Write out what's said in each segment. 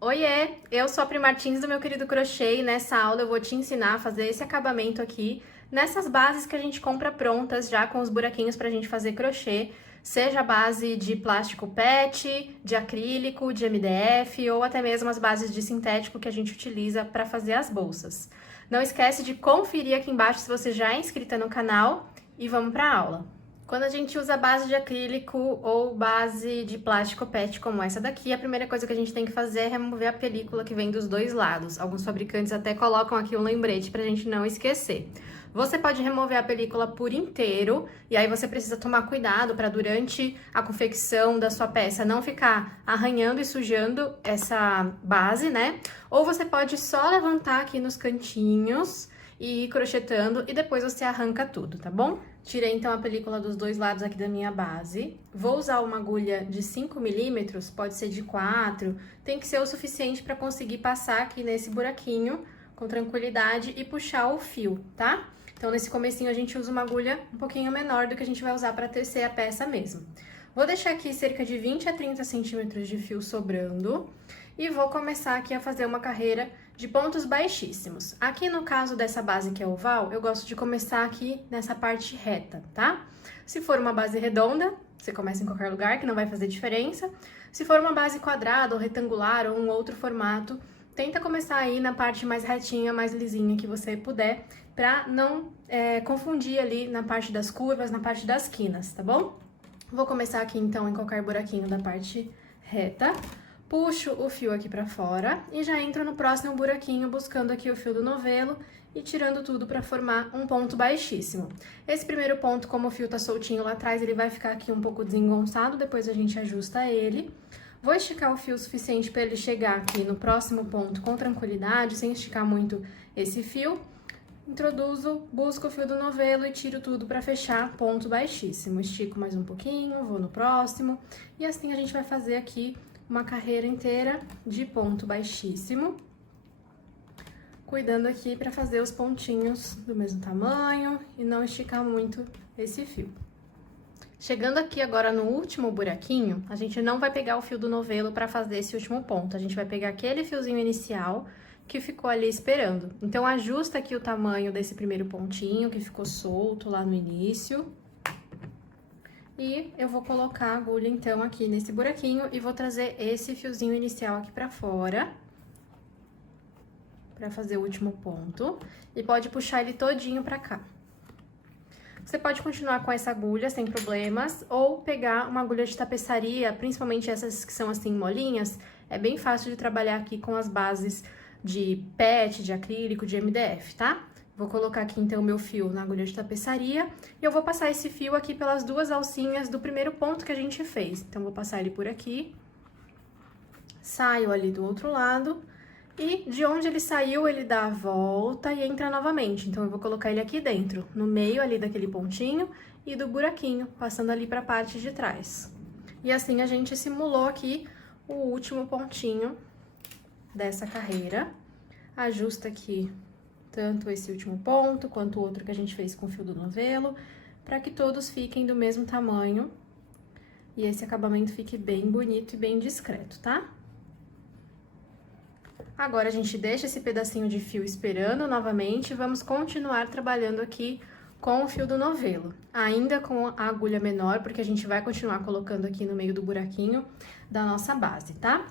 Oiê, eu sou a Pri Martins do Meu Querido Crochê e nessa aula eu vou te ensinar a fazer esse acabamento aqui nessas bases que a gente compra prontas já com os buraquinhos pra gente fazer crochê, seja a base de plástico PET, de acrílico, de MDF ou até mesmo as bases de sintético que a gente utiliza para fazer as bolsas. Não esquece de conferir aqui embaixo se você já é inscrita no canal e vamos pra aula. Quando a gente usa base de acrílico ou base de plástico PET como essa daqui, a primeira coisa que a gente tem que fazer é remover a película que vem dos dois lados. Alguns fabricantes até colocam aqui um lembrete pra gente não esquecer. Você pode remover a película por inteiro, e aí você precisa tomar cuidado para durante a confecção da sua peça não ficar arranhando e sujando essa base, né? Ou você pode só levantar aqui nos cantinhos e ir crochetando e depois você arranca tudo, tá bom? Tirei então a película dos dois lados aqui da minha base. Vou usar uma agulha de 5 milímetros, pode ser de 4, tem que ser o suficiente para conseguir passar aqui nesse buraquinho com tranquilidade e puxar o fio, tá? Então nesse comecinho a gente usa uma agulha um pouquinho menor do que a gente vai usar para tecer a peça mesmo. Vou deixar aqui cerca de 20 a 30 centímetros de fio sobrando e vou começar aqui a fazer uma carreira de pontos baixíssimos. Aqui no caso dessa base que é oval, eu gosto de começar aqui nessa parte reta, tá? Se for uma base redonda, você começa em qualquer lugar, que não vai fazer diferença. Se for uma base quadrada ou retangular ou um outro formato, tenta começar aí na parte mais retinha, mais lisinha que você puder, pra não confundir ali na parte das curvas, na parte das quinas, tá bom? Vou começar aqui então em qualquer buraquinho da parte reta. Puxo o fio aqui pra fora e já entro no próximo buraquinho buscando aqui o fio do novelo e tirando tudo pra formar um ponto baixíssimo. Esse primeiro ponto, como o fio tá soltinho lá atrás, ele vai ficar aqui um pouco desengonçado, depois a gente ajusta ele. Vou esticar o fio o suficiente para ele chegar aqui no próximo ponto com tranquilidade, sem esticar muito esse fio. Introduzo, busco o fio do novelo e tiro tudo para fechar ponto baixíssimo. Estico mais um pouquinho, vou no próximo e assim a gente vai fazer aqui uma carreira inteira de ponto baixíssimo, cuidando aqui para fazer os pontinhos do mesmo tamanho e não esticar muito esse fio. Chegando aqui agora no último buraquinho, a gente não vai pegar o fio do novelo para fazer esse último ponto, a gente vai pegar aquele fiozinho inicial que ficou ali esperando. Então, ajusta aqui o tamanho desse primeiro pontinho que ficou solto lá no início. E eu vou colocar a agulha, então, aqui nesse buraquinho e vou trazer esse fiozinho inicial aqui pra fora, pra fazer o último ponto. E pode puxar ele todinho pra cá. Você pode continuar com essa agulha sem problemas, ou pegar uma agulha de tapeçaria, principalmente essas que são assim molinhas, é bem fácil de trabalhar aqui com as bases de PET, de acrílico, de MDF, tá? Vou colocar aqui, então, o meu fio na agulha de tapeçaria e eu vou passar esse fio aqui pelas duas alcinhas do primeiro ponto que a gente fez. Então, vou passar ele por aqui, saio ali do outro lado e de onde ele saiu, ele dá a volta e entra novamente. Então, eu vou colocar ele aqui dentro, no meio ali daquele pontinho e do buraquinho, passando ali pra parte de trás. E assim, a gente simulou aqui o último pontinho dessa carreira. Ajusta aqui tanto esse último ponto, quanto o outro que a gente fez com o fio do novelo, para que todos fiquem do mesmo tamanho e esse acabamento fique bem bonito e bem discreto, tá? Agora, a gente deixa esse pedacinho de fio esperando novamente e vamos continuar trabalhando aqui com o fio do novelo, ainda com a agulha menor, porque a gente vai continuar colocando aqui no meio do buraquinho da nossa base, tá?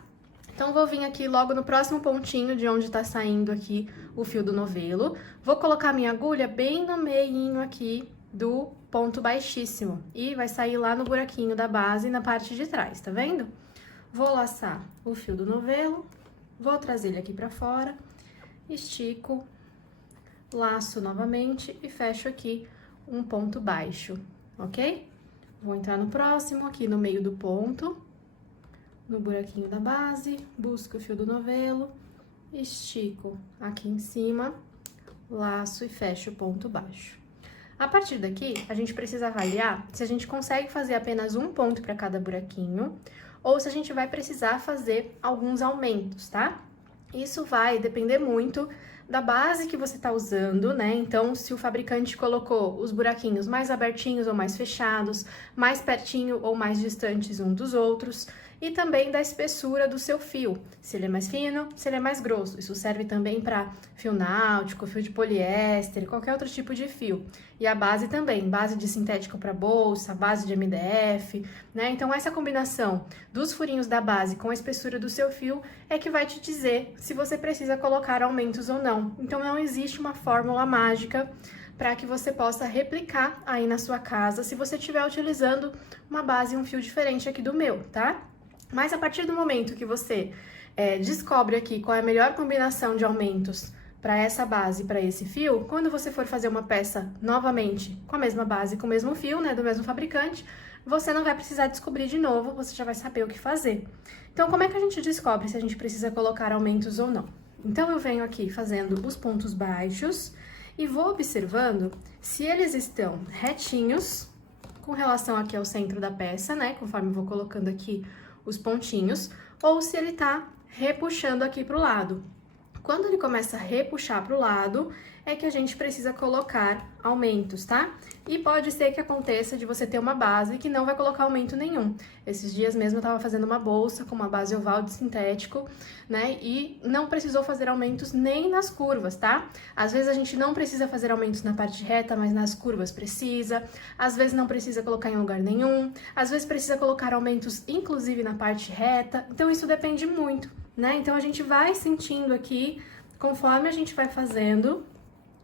Então, vou vir aqui logo no próximo pontinho de onde tá saindo aqui o fio do novelo. Vou colocar minha agulha bem no meinho aqui do ponto baixíssimo. E vai sair lá no buraquinho da base, na parte de trás, tá vendo? Vou laçar o fio do novelo, vou trazer ele aqui pra fora, estico, laço novamente e fecho aqui um ponto baixo, ok? Vou entrar no próximo, aqui no meio do ponto, no buraquinho da base, busco o fio do novelo, estico aqui em cima, laço e fecho o ponto baixo. A partir daqui, a gente precisa avaliar se a gente consegue fazer apenas um ponto para cada buraquinho, ou se a gente vai precisar fazer alguns aumentos, tá? Isso vai depender muito da base que você tá usando, né? Então, se o fabricante colocou os buraquinhos mais abertinhos ou mais fechados, mais pertinho ou mais distantes um dos outros, e também da espessura do seu fio, se ele é mais fino, se ele é mais grosso. Isso serve também para fio náutico, fio de poliéster, qualquer outro tipo de fio. E a base também, base de sintético para bolsa, base de MDF, né? Então essa combinação dos furinhos da base com a espessura do seu fio é que vai te dizer se você precisa colocar aumentos ou não. Então não existe uma fórmula mágica para que você possa replicar aí na sua casa, se você estiver utilizando uma base e um fio diferente aqui do meu, tá? Mas a partir do momento que você descobre aqui qual é a melhor combinação de aumentos para essa base, para esse fio, quando você for fazer uma peça novamente com a mesma base, com o mesmo fio, né, do mesmo fabricante, você não vai precisar descobrir de novo, você já vai saber o que fazer. Então, como é que a gente descobre se a gente precisa colocar aumentos ou não? Então, eu venho aqui fazendo os pontos baixos e vou observando se eles estão retinhos com relação aqui ao centro da peça, né, conforme eu vou colocando aqui os pontinhos, ou se ele tá repuxando aqui pro lado. Quando ele começa a repuxar pro lado, é que a gente precisa colocar aumentos, tá? E pode ser que aconteça de você ter uma base que não vai colocar aumento nenhum. Esses dias mesmo eu tava fazendo uma bolsa com uma base oval de sintético, né? E não precisou fazer aumentos nem nas curvas, tá? Às vezes a gente não precisa fazer aumentos na parte reta, mas nas curvas precisa. Às vezes não precisa colocar em lugar nenhum. Às vezes precisa colocar aumentos, inclusive na parte reta. Então isso depende muito, né? Então a gente vai sentindo aqui, conforme a gente vai fazendo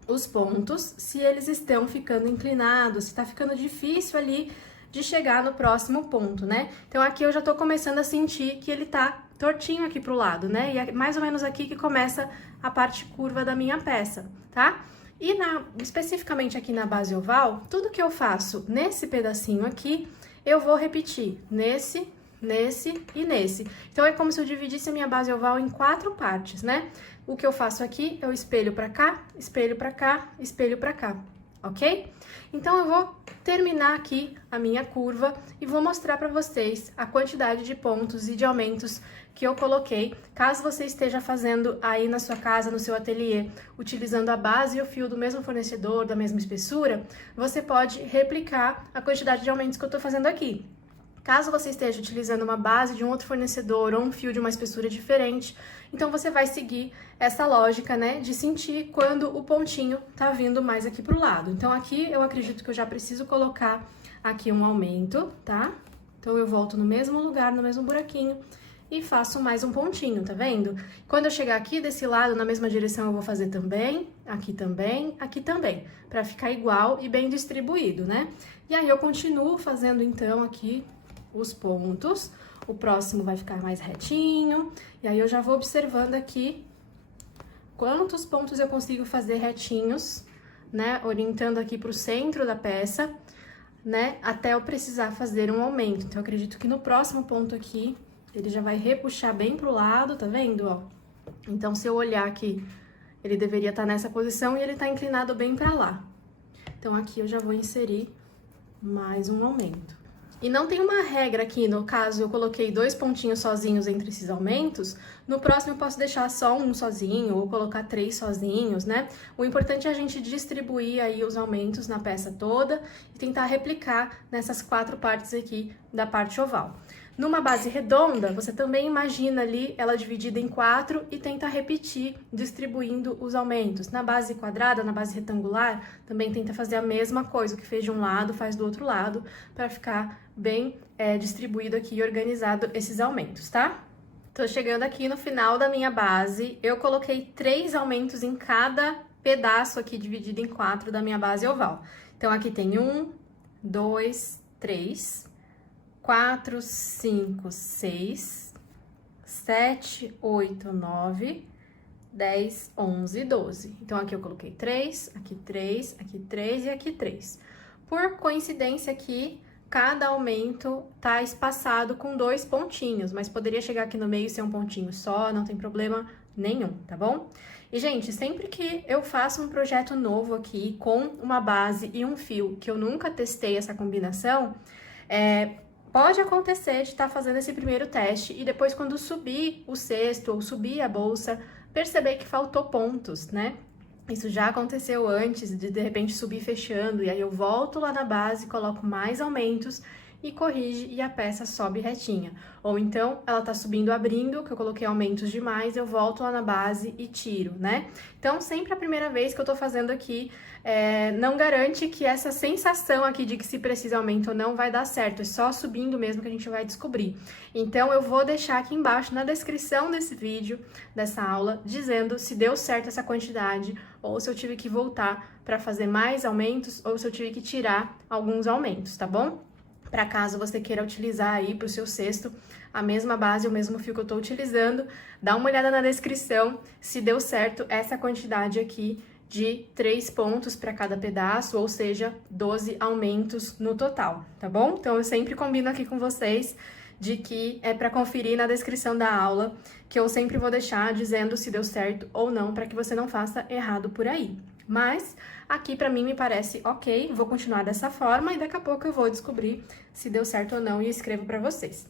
os pontos, se eles estão ficando inclinados, se tá ficando difícil ali de chegar no próximo ponto, né? Então aqui eu já tô começando a sentir que ele tá tortinho aqui pro lado, né? E é mais ou menos aqui que começa a parte curva da minha peça, tá? E especificamente aqui na base oval, tudo que eu faço nesse pedacinho aqui, eu vou repetir nesse e nesse. Então, é como se eu dividisse a minha base oval em 4 partes, né? O que eu faço aqui, eu espelho pra cá, espelho pra cá, espelho pra cá, ok? Então, eu vou terminar aqui a minha curva e vou mostrar pra vocês a quantidade de pontos e de aumentos que eu coloquei. Caso você esteja fazendo aí na sua casa, no seu ateliê, utilizando a base e o fio do mesmo fornecedor, da mesma espessura, você pode replicar a quantidade de aumentos que eu tô fazendo aqui. Caso você esteja utilizando uma base de um outro fornecedor ou um fio de uma espessura diferente, então você vai seguir essa lógica, né, de sentir quando o pontinho tá vindo mais aqui pro lado. Então aqui eu acredito que eu já preciso colocar aqui um aumento, tá? Então eu volto no mesmo lugar, no mesmo buraquinho e faço mais um pontinho, tá vendo? Quando eu chegar aqui desse lado, na mesma direção, eu vou fazer também, aqui também, pra ficar igual e bem distribuído, né? E aí eu continuo fazendo então aqui os pontos, o próximo vai ficar mais retinho, e aí eu já vou observando aqui quantos pontos eu consigo fazer retinhos, né, orientando aqui pro centro da peça, né, até eu precisar fazer um aumento. Então, eu acredito que no próximo ponto aqui, ele já vai repuxar bem pro lado, tá vendo, ó? Então, se eu olhar aqui, ele deveria estar nessa posição e ele tá inclinado bem pra lá. Então, aqui eu já vou inserir mais um aumento. E não tem uma regra aqui, no caso eu coloquei 2 pontinhos sozinhos entre esses aumentos, no próximo eu posso deixar só um sozinho ou colocar 3 sozinhos, né? O importante é a gente distribuir aí os aumentos na peça toda e tentar replicar nessas 4 partes aqui da parte oval. Numa base redonda, você também imagina ali ela dividida em 4 e tenta repetir, distribuindo os aumentos. Na base quadrada, na base retangular, também tenta fazer a mesma coisa, o que fez de um lado, faz do outro lado, para ficar bem distribuído aqui e organizado esses aumentos, tá? Tô chegando aqui no final da minha base, eu coloquei 3 aumentos em cada pedaço aqui, dividido em 4 da minha base oval. Então, aqui tem 1, 2, 3... 4, 5, 6, 7, 8, 9, 10, 11, 12. Então, aqui eu coloquei 3, aqui 3, aqui 3 e aqui 3. Por coincidência aqui, cada aumento tá espaçado com 2 pontinhos, mas poderia chegar aqui no meio e ser um pontinho só, não tem problema nenhum, tá bom? E, gente, sempre que eu faço um projeto novo aqui, com uma base e um fio, que eu nunca testei essa combinação, pode acontecer de estar fazendo esse primeiro teste e depois, quando subir o cesto ou subir a bolsa, perceber que faltou pontos, né? Isso já aconteceu antes de repente subir fechando, e aí eu volto lá na base, coloco mais aumentos e corrige e a peça sobe retinha. Ou então, ela tá subindo abrindo, que eu coloquei aumentos demais, eu volto lá na base e tiro, né? Então, sempre a primeira vez que eu tô fazendo aqui, não garante que essa sensação aqui de que se precisa aumento ou não vai dar certo, é só subindo mesmo que a gente vai descobrir. Então, eu vou deixar aqui embaixo, na descrição desse vídeo, dessa aula, dizendo se deu certo essa quantidade, ou se eu tive que voltar para fazer mais aumentos, ou se eu tive que tirar alguns aumentos, tá bom? Para caso você queira utilizar aí para o seu cesto a mesma base, o mesmo fio que eu estou utilizando, dá uma olhada na descrição se deu certo essa quantidade aqui de 3 pontos para cada pedaço, ou seja, 12 aumentos no total, tá bom? Então, eu sempre combino aqui com vocês de que é para conferir na descrição da aula, que eu sempre vou deixar dizendo se deu certo ou não, para que você não faça errado por aí. Mas aqui pra mim me parece ok, vou continuar dessa forma e daqui a pouco eu vou descobrir se deu certo ou não e escrevo pra vocês.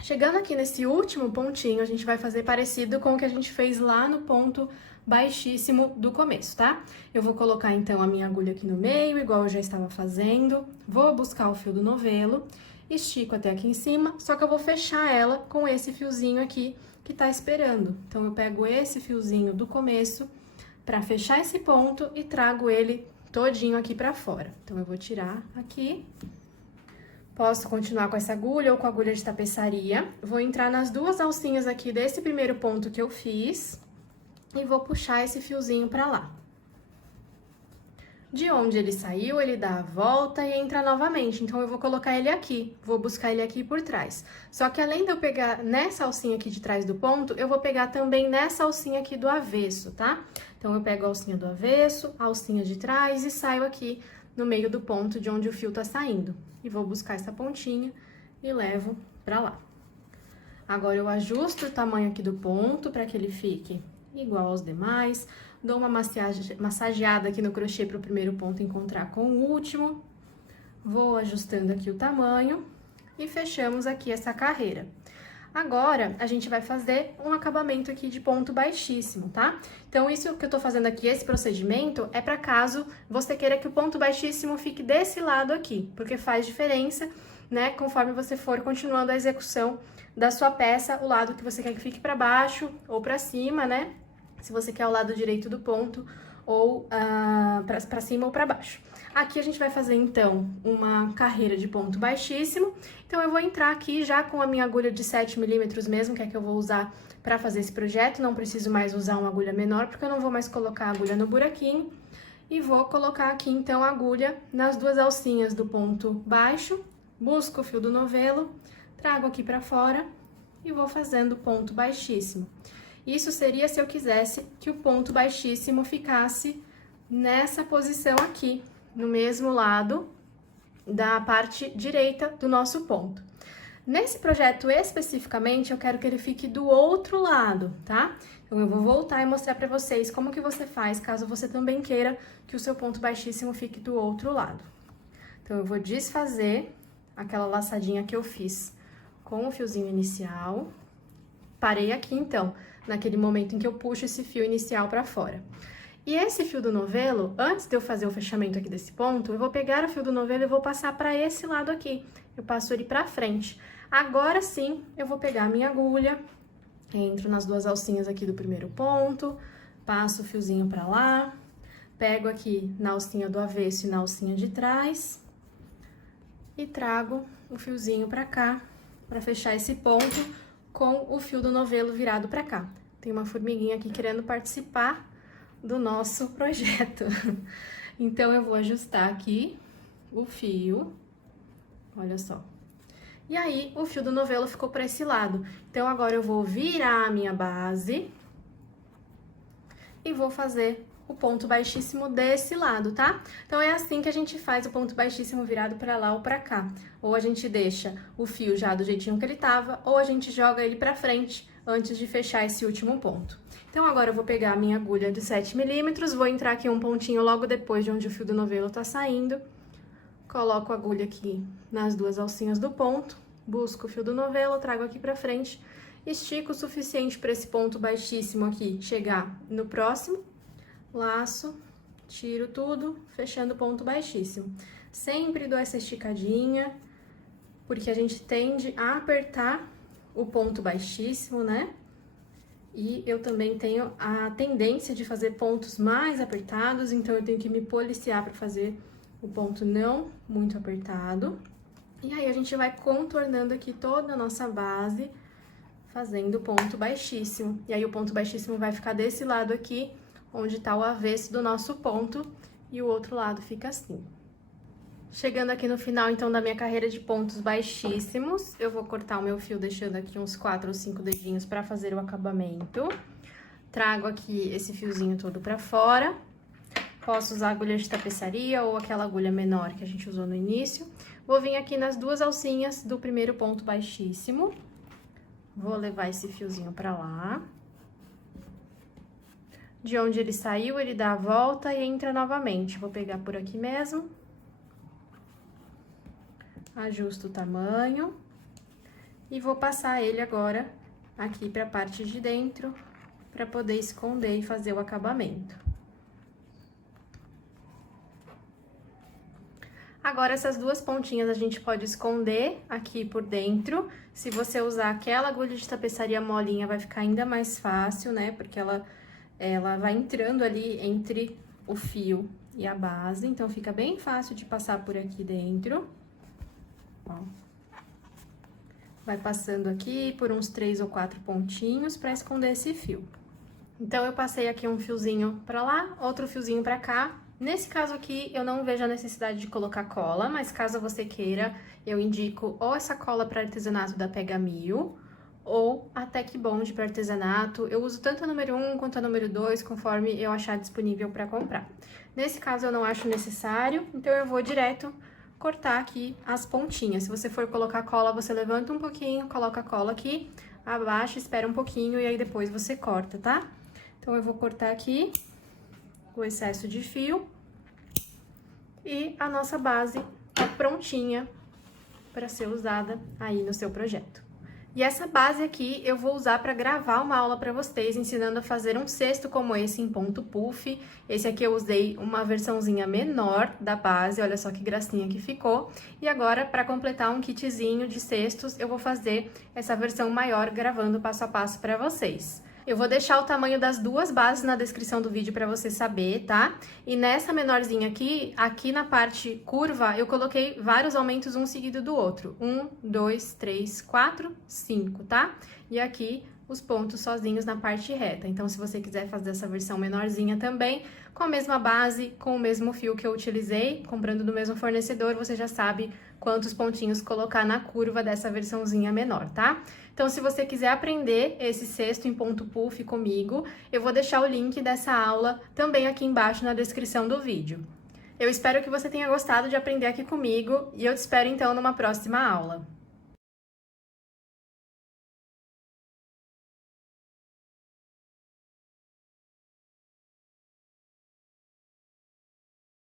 Chegando aqui nesse último pontinho, a gente vai fazer parecido com o que a gente fez lá no ponto baixíssimo do começo, tá? Eu vou colocar então a minha agulha aqui no meio, igual eu já estava fazendo, vou buscar o fio do novelo, estico até aqui em cima, só que eu vou fechar ela com esse fiozinho aqui que tá esperando. Então, eu pego esse fiozinho do começo para fechar esse ponto e trago ele todinho aqui para fora. Então, eu vou tirar aqui. Posso continuar com essa agulha ou com a agulha de tapeçaria. Vou entrar nas duas alcinhas aqui desse primeiro ponto que eu fiz e vou puxar esse fiozinho para lá. De onde ele saiu, ele dá a volta e entra novamente. Então, eu vou colocar ele aqui, vou buscar ele aqui por trás. Só que além de eu pegar nessa alcinha aqui de trás do ponto, eu vou pegar também nessa alcinha aqui do avesso, tá? Então, eu pego a alcinha do avesso, a alcinha de trás e saio aqui no meio do ponto de onde o fio tá saindo. E vou buscar essa pontinha e levo pra lá. Agora, eu ajusto o tamanho aqui do ponto para que ele fique igual aos demais. Dou uma massageada aqui no crochê para o primeiro ponto encontrar com o último. Vou ajustando aqui o tamanho e fechamos aqui essa carreira. Agora, a gente vai fazer um acabamento aqui de ponto baixíssimo, tá? Então, isso que eu tô fazendo aqui, esse procedimento, é para caso você queira que o ponto baixíssimo fique desse lado aqui, porque faz diferença, né, conforme você for continuando a execução da sua peça, o lado que você quer que fique para baixo ou para cima, né? Se você quer o lado direito do ponto, ou para cima ou para baixo. Aqui a gente vai fazer, então, uma carreira de ponto baixíssimo. Então, eu vou entrar aqui já com a minha agulha de 7 milímetros mesmo, que é que eu vou usar para fazer esse projeto. Não preciso mais usar uma agulha menor, porque eu não vou mais colocar a agulha no buraquinho. E vou colocar aqui, então, a agulha nas duas alcinhas do ponto baixo. Busco o fio do novelo, trago aqui para fora e vou fazendo ponto baixíssimo. Isso seria se eu quisesse que o ponto baixíssimo ficasse nessa posição aqui, no mesmo lado da parte direita do nosso ponto. Nesse projeto especificamente, eu quero que ele fique do outro lado, tá? Então, eu vou voltar e mostrar pra vocês como que você faz, caso você também queira que o seu ponto baixíssimo fique do outro lado. Então, eu vou desfazer aquela laçadinha que eu fiz com o fiozinho inicial. Parei aqui, então, naquele momento em que eu puxo esse fio inicial pra fora. E esse fio do novelo, antes de eu fazer o fechamento aqui desse ponto, eu vou pegar o fio do novelo e vou passar para esse lado aqui. Eu passo ele para frente. Agora sim, eu vou pegar a minha agulha, entro nas duas alcinhas aqui do primeiro ponto, passo o fiozinho para lá, pego aqui na alcinha do avesso e na alcinha de trás e trago o fiozinho para cá, para fechar esse ponto com o fio do novelo virado para cá. Tem uma formiguinha aqui querendo participar do nosso projeto. Então, eu vou ajustar aqui o fio, olha só. E aí, o fio do novelo ficou para esse lado. Então, agora eu vou virar a minha base e vou fazer o ponto baixíssimo desse lado, tá? Então, é assim que a gente faz o ponto baixíssimo virado para lá ou para cá. Ou a gente deixa o fio já do jeitinho que ele tava, ou a gente joga ele para frente antes de fechar esse último ponto. Então, agora eu vou pegar a minha agulha de 7 milímetros, vou entrar aqui um pontinho logo depois de onde o fio do novelo tá saindo. Coloco a agulha aqui nas duas alcinhas do ponto, busco o fio do novelo, trago aqui pra frente, estico o suficiente para esse ponto baixíssimo aqui chegar no próximo, laço, tiro tudo, fechando o ponto baixíssimo. Sempre dou essa esticadinha porque a gente tende a apertar o ponto baixíssimo, né? E eu também tenho a tendência de fazer pontos mais apertados, então eu tenho que me policiar para fazer o ponto não muito apertado. E aí a gente vai contornando aqui toda a nossa base, fazendo ponto baixíssimo. E aí o ponto baixíssimo vai ficar desse lado aqui, onde tá o avesso do nosso ponto, e o outro lado fica assim. Chegando aqui no final, então, da minha carreira de pontos baixíssimos, eu vou cortar o meu fio deixando aqui uns 4 ou 5 dedinhos para fazer o acabamento. Trago aqui esse fiozinho todo para fora. Posso usar agulha de tapeçaria ou aquela agulha menor que a gente usou no início. Vou vir aqui nas duas alcinhas do primeiro ponto baixíssimo. Vou levar esse fiozinho para lá. De onde ele saiu, ele dá a volta e entra novamente. Vou pegar por aqui mesmo. Ajusto o tamanho e vou passar ele agora aqui para a parte de dentro, para poder esconder e fazer o acabamento. Agora, essas duas pontinhas a gente pode esconder aqui por dentro. Se você usar aquela agulha de tapeçaria molinha, vai ficar ainda mais fácil, né? Porque ela vai entrando ali entre o fio e a base, então fica bem fácil de passar por aqui dentro. Ó. Vai passando aqui por uns 3 ou 4 pontinhos para esconder esse fio. Então, eu passei aqui um fiozinho para lá, outro fiozinho para cá. Nesse caso aqui, eu não vejo a necessidade de colocar cola, mas caso você queira, eu indico ou essa cola para artesanato da Pega Mil, ou a Tec Bond para artesanato. Eu uso tanto a número 1 quanto a número 2, conforme eu achar disponível para comprar. Nesse caso, eu não acho necessário, então eu vou direto cortar aqui as pontinhas. Se você for colocar cola, você levanta um pouquinho, coloca a cola aqui, abaixa, espera um pouquinho e aí depois você corta, tá? Então, eu vou cortar aqui o excesso de fio e a nossa base tá prontinha para ser usada aí no seu projeto. E essa base aqui eu vou usar para gravar uma aula para vocês, ensinando a fazer um cesto como esse em ponto puff. Esse aqui eu usei uma versãozinha menor da base, olha só que gracinha que ficou. E agora, para completar um kitzinho de cestos, eu vou fazer essa versão maior, gravando passo a passo para vocês. Eu vou deixar o tamanho das duas bases na descrição do vídeo para você saber, tá? E nessa menorzinha aqui na parte curva, eu coloquei vários aumentos um seguido do outro. 1, 2, 3, 4, 5, tá? E aqui os pontos sozinhos na parte reta. Então, se você quiser fazer essa versão menorzinha também, com a mesma base, com o mesmo fio que eu utilizei, comprando do mesmo fornecedor, você já sabe quantos pontinhos colocar na curva dessa versãozinha menor, tá? Então, se você quiser aprender esse cesto em ponto puff comigo, eu vou deixar o link dessa aula também aqui embaixo na descrição do vídeo. Eu espero que você tenha gostado de aprender aqui comigo e eu te espero então numa próxima aula.